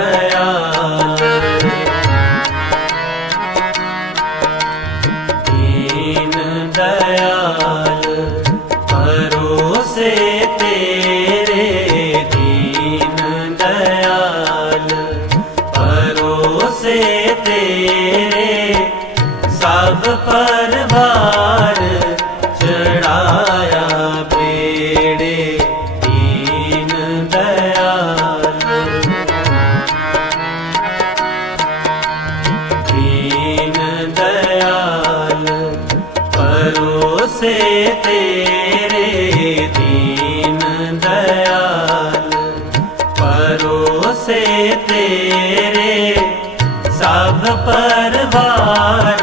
गया भरोसे तेरे सब परवार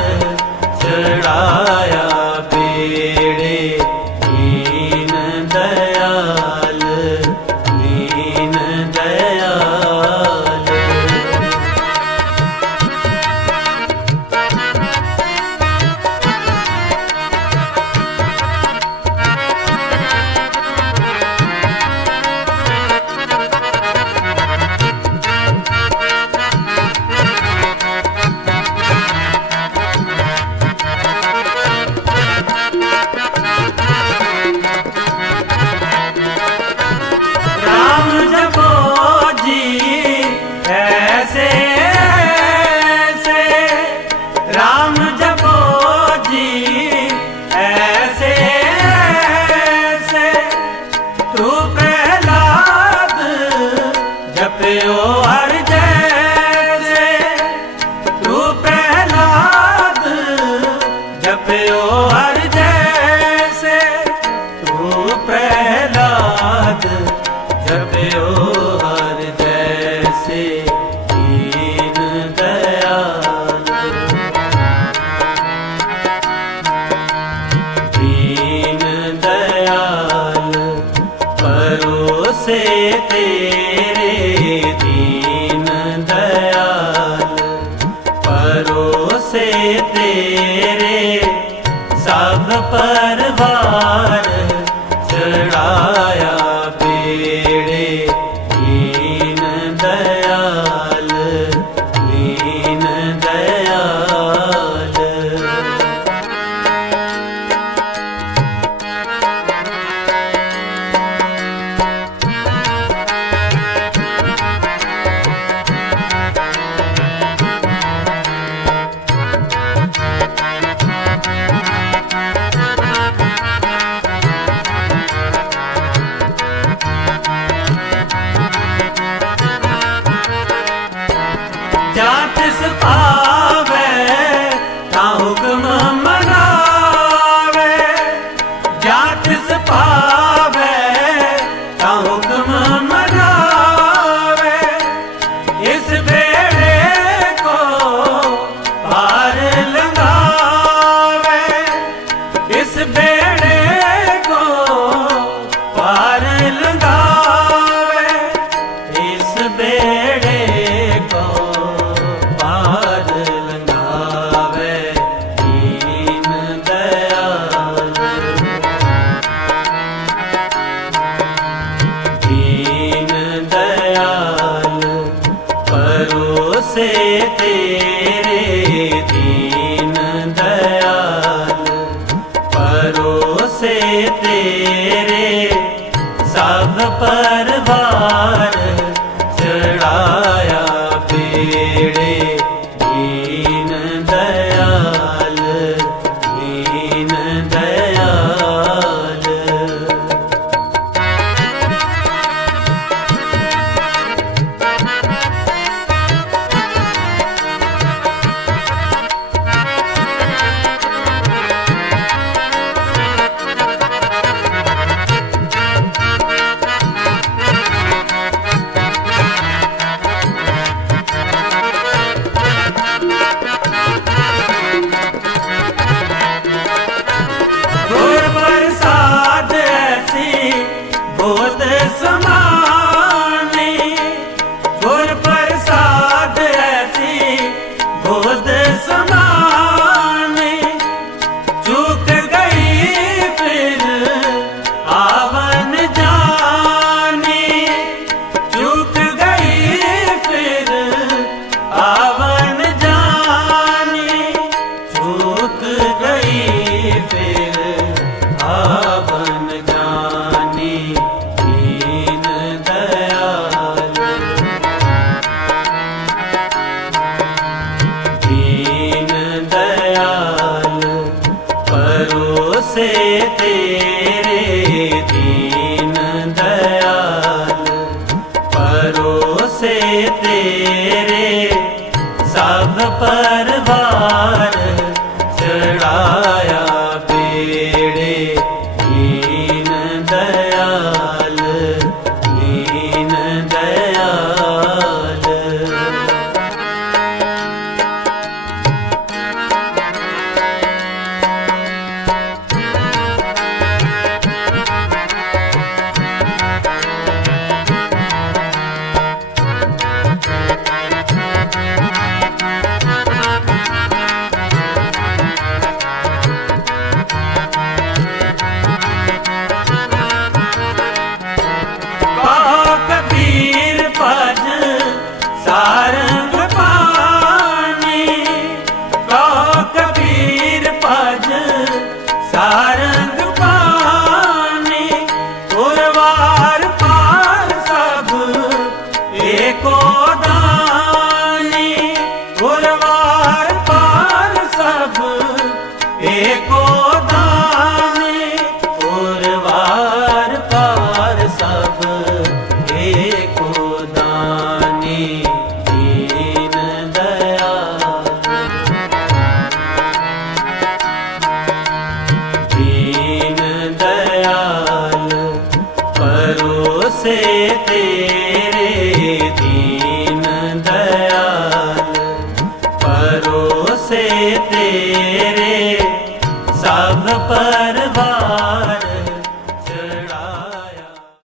ਤੂੰ ਪ੍ਰਹਿਲਾਦ, ਜਪਿਓ ਹਰ ਜੈ ਦੇ ਤੂੰ ਪ੍ਰਹਿਲਾਦ, ਜਪਿਓ ਹਰ ਜੈ ਸੇ ਤੂੰ ਪ੍ਰਹਿਲਾਦ, ਜਪਿਓ ਤੇਰੇ ਦੀਨ ਦਇਆਲ ਪਰੋਸੇ ਤੇਰੇ ਸਭ ਪਰਵਾਰ। ਤੇਰੇ ਦੀਨ ਦਇਆਲ। ਪਰੋਸੇ ਤੇਰੇ ਸਭ ਪਰਵਾਰ ਚੜਾ ते